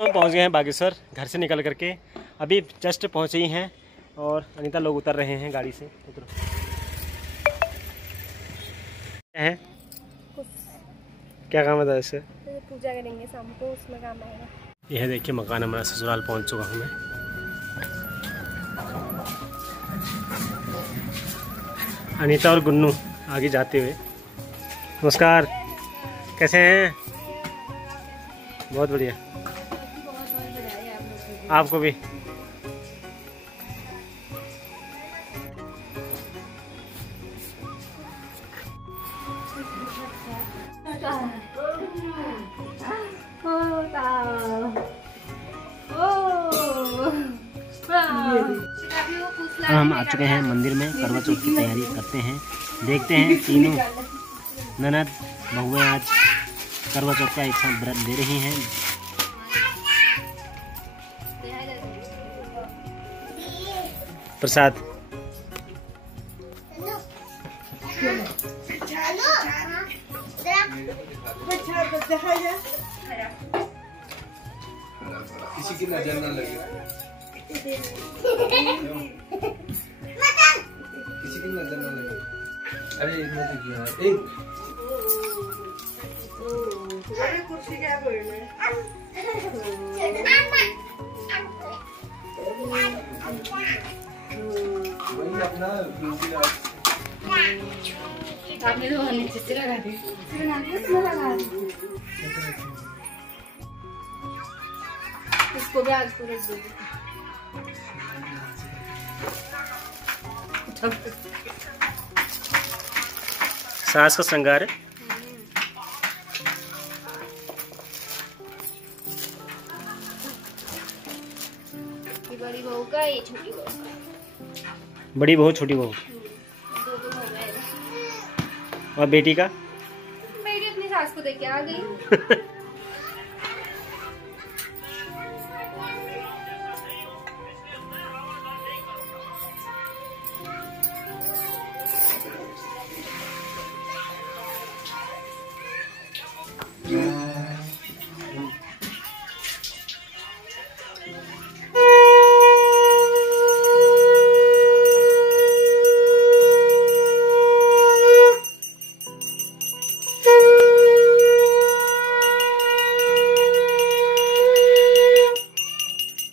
हम पहुंच गए हैं बागेश्वर घर से निकल करके। अभी जस्ट पहुंचे ही हैं और अनीता लोग उतर रहे हैं गाड़ी से। उतरो। क्या है, क्या काम है इससे? पूजा करेंगे शाम को, उसमें काम आएगा। यह देखिए मकान हमारा ससुराल पहुंच चुका हूँ मैं। अनीता और गुन्नू आगे जाते हुए। नमस्कार, कैसे हैं? बहुत बढ़िया, आपको भी। हम आ चुके हैं मंदिर में, करवा चौथ की तैयारी करते हैं। देखते हैं तीनों ननद बहुएं आज करवा चौथ का एक साथ व्रत ले रही हैं। प्रसाद किसी की नजर न लगे, किसी की नजर न लगे। अरे कुर्सी क्या वही अपना आपने तो नीचे से लगा दी, इसको भी आज पूरे दे। सास का श्रृंगार है। बड़ी बहू का, ये छोटी बहू का। बड़ी बहू छोटी बहू दो हो गए। और बेटी का? बेटी अपनी सास को देके आ गई।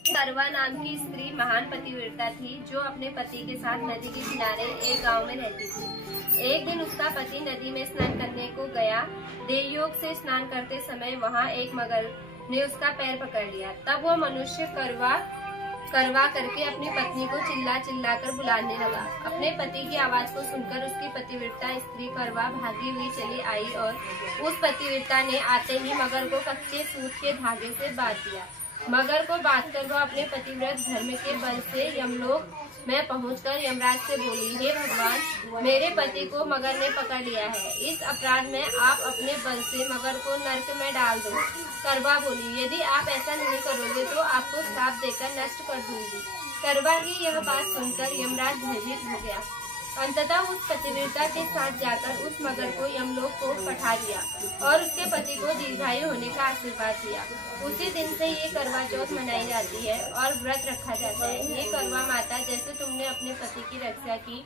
करवा नाम की स्त्री महान पतिव्रता थी जो अपने पति के साथ नदी के किनारे एक गांव में रहती थी। एक दिन उसका पति नदी में स्नान करने को गया। देवयोग से स्नान करते समय वहां एक मगर ने उसका पैर पकड़ लिया। तब वो मनुष्य करवा करके अपनी पत्नी को चिल्ला कर बुलाने लगा। अपने पति की आवाज को सुनकर उसकी पतिव्रता स्त्री करवा भागी हुई चली आई और उस पतिव्रता ने आते ही मगर को कच्चे सूत के धागे से बांध दिया। मगर को बांधकर वो अपने पतिव्रत धर्म के बल से यमलोक में पहुंचकर यमराज से बोली, हे भगवान, मेरे पति को मगर ने पकड़ लिया है। इस अपराध में आप अपने बल से मगर को नरक में डाल दो। करवा बोली, यदि आप ऐसा नहीं करोगे तो आपको श्राप देकर नष्ट कर दूंगी। करवा की यह बात सुनकर यमराज भयभीत हो गया। अंततः उस पतिव्रता के साथ जाकर उस मगर को यमलोक को पठा दिया और उसके पति को दीर्घायु होने का आशीर्वाद दिया। उसी दिन से ये करवा चौथ मनाई जाती है और व्रत रखा जाता है। ये करवा माता, जैसे तुमने अपने पति की रक्षा की,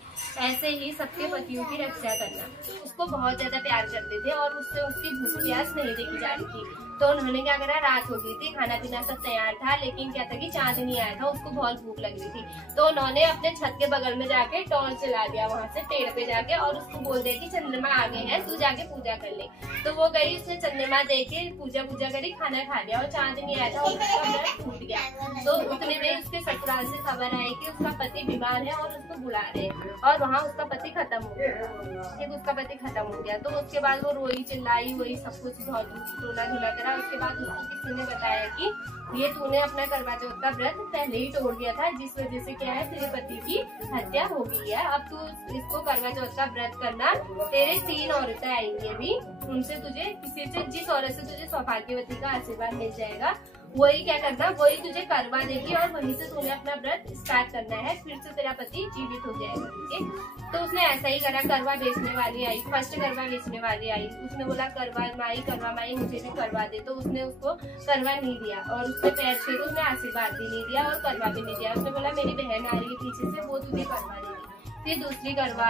ऐसे ही सबके पतियों की रक्षा करना। उसको बहुत ज्यादा प्यार करते थे और उससे उसकी भूख प्यास नहीं देखी जा रही थी। तो उन्होंने क्या करा, रात हो गई थी, खाना पीना सब तैयार था, लेकिन क्या था कि चांद नहीं आया था, उसको बहुत भूख लग रही थी। तो उन्होंने अपने छत के बगल में जाके टॉर्च चला दिया वहाँ से पेड़ पे जाके और उसको बोल दिया कि चंद्रमा आ गए हैं, तू जाके पूजा कर ले। तो वो गई, उसने चंद्रमा देखे, पूजा करी, खाना खा लिया और चांद नहीं आया था, उसका व्रत टूट गया। तो उतने में उसके ससुराल से खबर आई कि उसका पति बीमार है और उसको बुला रहे और वहाँ उसका पति खत्म हो गया। उसका पति खत्म हो गया तो उसके बाद वो रोई चिल्लाई, वही सब कुछ बहुत रोना धुना करा। उसके बाद उसको किसी ने बताया कि ये तूने अपना करवा चौथ का व्रत पहले ही तोड़ दिया था, जिस वजह से क्या है तेरे पति की हत्या हो गई है। अब तू इसको करवा चौथ का व्रत करना। तेरे 3 औरतें आएंगी अभी, उनसे तुझे किसी से, जिस औरत से तुझे सौभाग्यवती का आशीर्वाद मिल जाएगा, वही क्या करना, वही तुझे करवा देगी और वहीं से तुम्हें अपना व्रत स्टार्ट करना है, फिर से तेरा पति जीवित हो जाएगा। ठीक है, तो उसने ऐसा ही करा। करवा बेचने वाली आई, फर्स्ट करवा बेचने वाली आई, उसने बोला करवा माई मुझे भी करवा दे, तो उसने उसको करवा नहीं दिया और उसके पैर से तो उसने आशीर्वाद भी नहीं दिया और करवा भी नहीं दिया। उसने बोला मेरी बहन आ रही है पीछे से, वो तुझे करवा देगी। फिर दूसरी करवा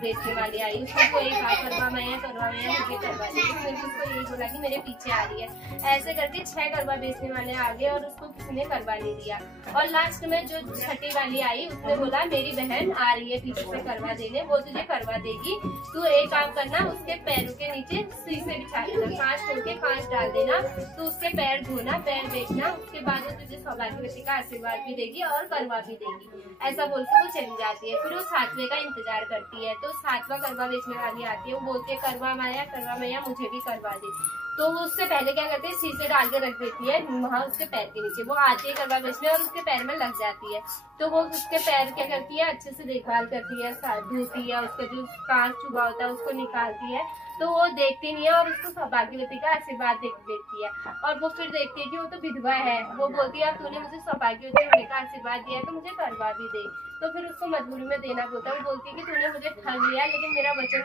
बेचने वाली आई, उसने कोई कहा करवा मैया मुझे करवा दी, उसने उसको यही बोला कि मेरे पीछे आ रही है। ऐसे करके 6 करवा बेचने वाले आ गए और उसको किसी ने करवा नहीं दिया। और लास्ट में जो छठी वाली आई, उसने बोला मेरी बहन आ रही है पीछे से करवा देने, वो तुझे करवा देगी। तू एक काम करना, उसके पैरों के नीचे शीशे बिछा देना, कांच तोड़ के कांच डाल देना, तो उसके पैर धोना, पैर देखना, उसके बाद वो तुझे सौभाग्यवती का आशीर्वाद भी देगी और करवा भी देगी। ऐसा बोल के वो चली जाती है। फिर वो 7वें का इंतजार करती है, तो 7वां करवा बेचने वाली आती है, वो बोलती है करवा मैया मुझे भी करवा दे। तो वो उससे पहले क्या करती है, शीशे डाल के रख देती है वहाँ उसके पैर के नीचे। वो आती है करवा बेचने और उसके पैर में लग जाती है, तो वो उसके पैर क्या करती है, अच्छे से देखभाल करती है, धोती है, उसका जो कांच चुभा होता है उसको निकालती है। तो वो देखती नहीं है और उसको सौभाग्यवती का आशीर्वाद देती है। और वो फिर देखती है कि वो तो विधवा है, वो बोलती है तूने मुझे सौभाग्यवती होने का आशीर्वाद दिया है तो मुझे करवा भी दे। तो फिर उसको मजबूरी में देना पड़ता है। वो बोलती है कि तूने मुझे ठग लिया लेकिन मेरा वचन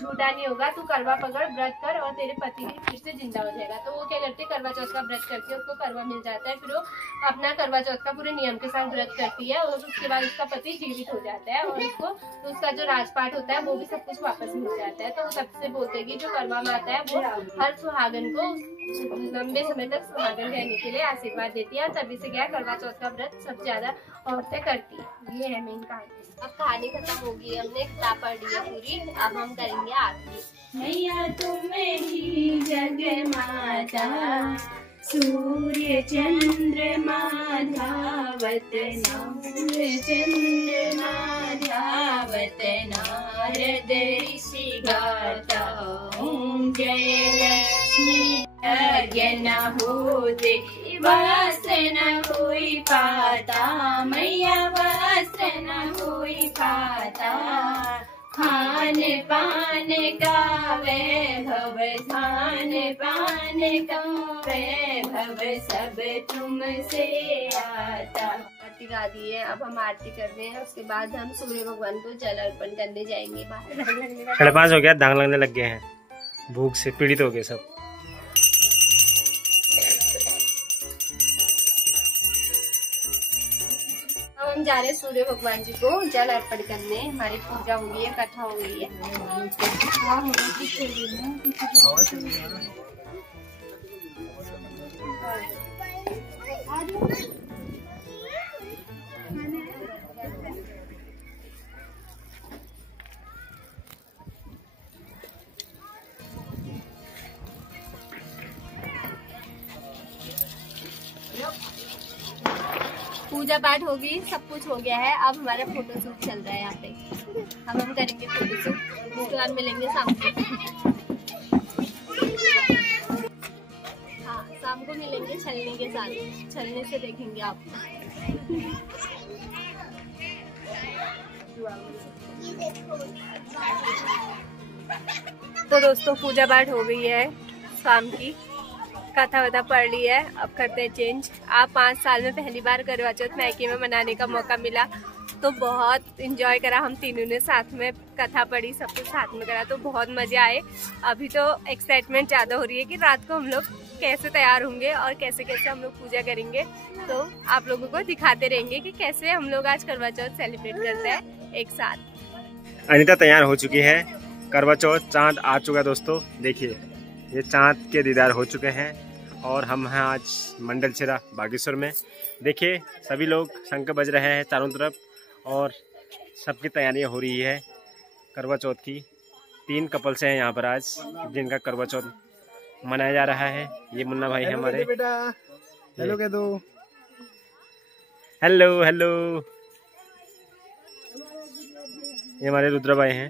झूठा नहीं होगा, तू करवा पकड़, व्रत कर और तेरे पति भी फिर से जिंदा हो जाएगा। तो वो क्या करती है, करवा चौथ का व्रत करती है, उसको करवा मिल जाता है। फिर वो अपना करवा चौथ का पूरे नियम के साथ व्रत करती है और उसके बाद उसका पति जीवित हो जाता है और उसको उसका जो राजपाट होता है वो भी सब कुछ वापस मिल जाता है। तो वो सबसे बोलते हैं कि जो करवा माता है वो हर सुहागन को लंबे समय तक सुहागन रहने के लिए आशीर्वाद देती है। और तभी से क्या करवा चौथ का व्रत सबसे ज्यादा औरतें करती है। ये है मेन कहानी। अब कहानी खत्म होगी, हमने किताब पढ़ ली है पूरी, अब हम करेंगे आरती। मैया तुम मेरी जग माता, सूर्य चंद्रमा ध्यावत सूर्य चंद्रमा ध्यावत, नारद ऋषि गाता ओम जय लक्ष्मी। यज्ञ न होते वस्त्र न कोई पाता, मैया वस्त्र न कोई पाता, खान पान का वैभव, खान पान का वैभव सब तुमसे आता। आरती गा दी है, अब हम आरती कर रहे हैं, उसके बाद हम सूर्य भगवान को जल अर्पण करने जाएंगे बाहर। 5:30 हो गया, धांग लगने लग गए हैं, भूख से पीड़ित हो गए सब। हम जा रहे हैं सूर्य भगवान जी को जल अर्पण करने। हमारी पूजा हो गई है, कथा हो गई है। पूजा पाठ होगी, सब कुछ हो गया है। अब हमारा फोटो शूट चल रहा है यहाँ पे। हम करेंगे फोटो शूट, उसके बाद मिलेंगे शाम को। हाँ, शाम को मिलेंगे छलनी के साथ, छलने से देखेंगे आप। तो दोस्तों पूजा पाठ हो गई है, शाम की कथा वथा पढ़ ली है। अब करते हैं चेंज। आप 5 साल में पहली बार करवा चौथ मैके में मनाने का मौका मिला तो बहुत इंजॉय करा। हम तीनों ने साथ में कथा पढ़ी, सब कुछ साथ में करा, तो बहुत मजे आए। अभी तो एक्साइटमेंट ज़्यादा हो रही है कि रात को हम लोग कैसे तैयार होंगे और कैसे कैसे हम लोग पूजा करेंगे। तो आप लोगों को दिखाते रहेंगे कि कैसे हम लोग आज करवा चौथ सेलिब्रेट करते हैं एक साथ। अनीता तैयार हो चुकी है, करवा चौथ चांद आ चुका है दोस्तों। देखिए ये चांद के दीदार हो चुके हैं और हम हैं आज मंडलछिरा बागेश्वर में। देखिए सभी लोग शंख बज रहे हैं चारों तरफ और सबकी तैयारियां हो रही है करवा चौथ की। 3 कपल्स हैं यहाँ पर आज जिनका करवा चौथ मनाया जा रहा है। ये मुन्ना भाई है हमारे। हेलो कह दो। Hello hello. ये हमारे रुद्र भाई हैं,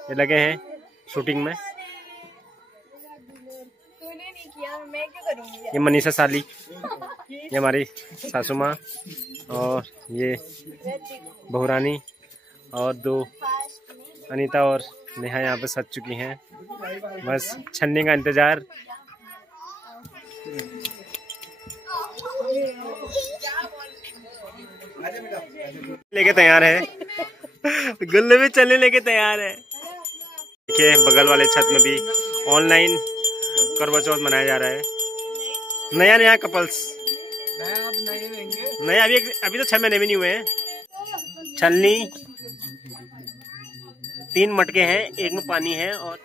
ये लगे हैं शूटिंग में। ये मनीषा साली, ये हमारी सासू माँ और ये बहुरानी और 2 अनीता और नेहा यहाँ पे सज चुकी हैं। बस छन्नी का इंतजार। लेके तैयार है, गुल्लू भी चलने लेके तैयार है। देखिए बगल वाले छत में भी ऑनलाइन करवा चौथ मनाया जा रहा है। नया नया कपल्स नया अभी तो 6 महीने भी नहीं हुए हैं। छलनी 3 मटके हैं, एक में पानी है और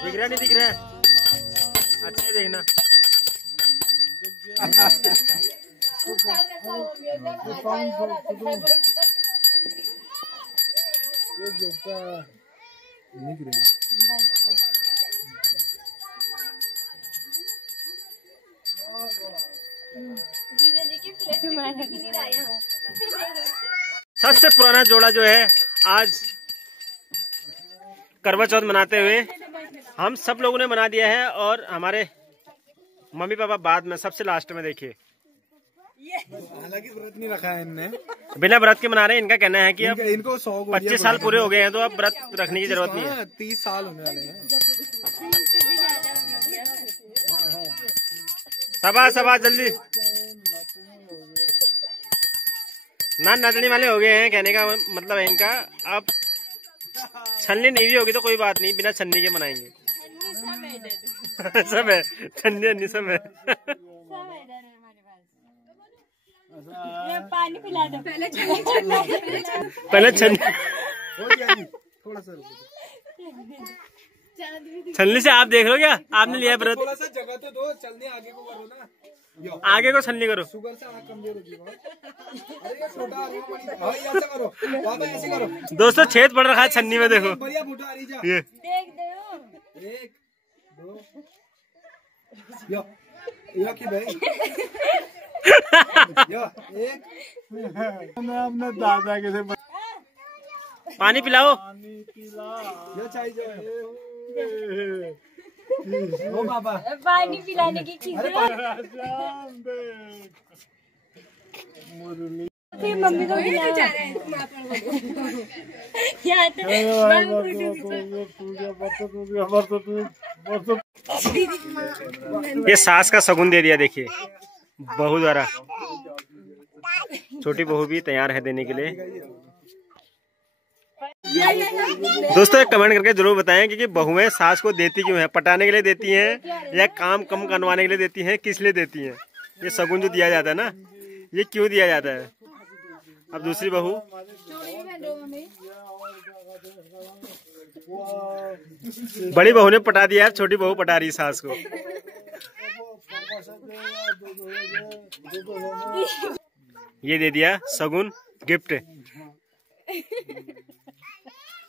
दिख रहा नहीं दिख रहा, अच्छा देखना। सबसे पुराना जोड़ा जो है आज करवा चौथ मनाते हुए हम सब लोगों ने मना दिया है, और हमारे मम्मी पापा बाद में सबसे लास्ट में। देखिए हालांकि व्रत नहीं रखा है इनने, बिना व्रत के मना रहे हैं। इनका कहना है कि अब इनको 25 साल पूरे हो गए हैं तो अब व्रत रखने की जरूरत नहीं है। 30 साल होने वाले हैं। सभा जल्दी ना नचने वाले हो गए हैं, कहने का मतलब है इनका। अब छन्नी नहीं भी होगी तो कोई बात नहीं, बिना छन्नी के मनाएंगे। सब है, छन्नी सब है। पानी पिला दो पहले छन्नी थोड़ा सा छन्नी से आप देख लो क्या आपने लिया व्रत। थोड़ा सा जगह तो दो, चलने आगे को करो ना, आगे को छन्नी करो। शुगर से आँख कमजोर होगी। अरे ये छोटा आ रही है, ऐसे करो बाबा, ऐसे करो। दोस्तों छेद पड़ रखा है छन्नी में, देखो बढ़िया फोटो आ रही जा। ये देख दो 1 2 यो की भाई यो 1 मैं अपने दादा के से पानी पिलाओ। यो चाहिए ओ बाबा पानी पिलाने की चीज फिर मम्मी को ये सास का शगुन दे दिया। देखिए बहू द्वारा, छोटी बहू भी तैयार है देने के लिए। दोस्तों एक कमेंट करके जरूर बताएं कि बहुएं सास को देती क्यों है, पटाने के लिए देती हैं या काम कम करवाने के लिए देती हैं, किस लिए देती हैं। ये शगुन जो दिया जाता है ना, ये क्यों दिया जाता है। अब दूसरी बहू बड़ी बहू ने पटा दिया है, छोटी बहू पटा रही सास को। ये दे दिया शगुन गिफ्ट,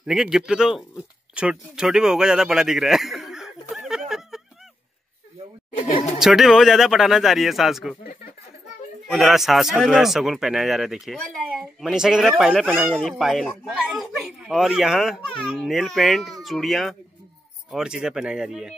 लेकिन गिफ्ट तो छोटी बहू का ज्यादा बड़ा दिख रहा है। छोटी बहू ज्यादा पटाना चाह रही है सास को। उधर सास को जो है शगुन पहनाया जा रहा है। देखिए मनीषा की तरफ पायल पहनाई जा रही है, पायल। और यहाँ नेल पेंट, चूड़ियाँ और चीजें पहनाई जा रही है।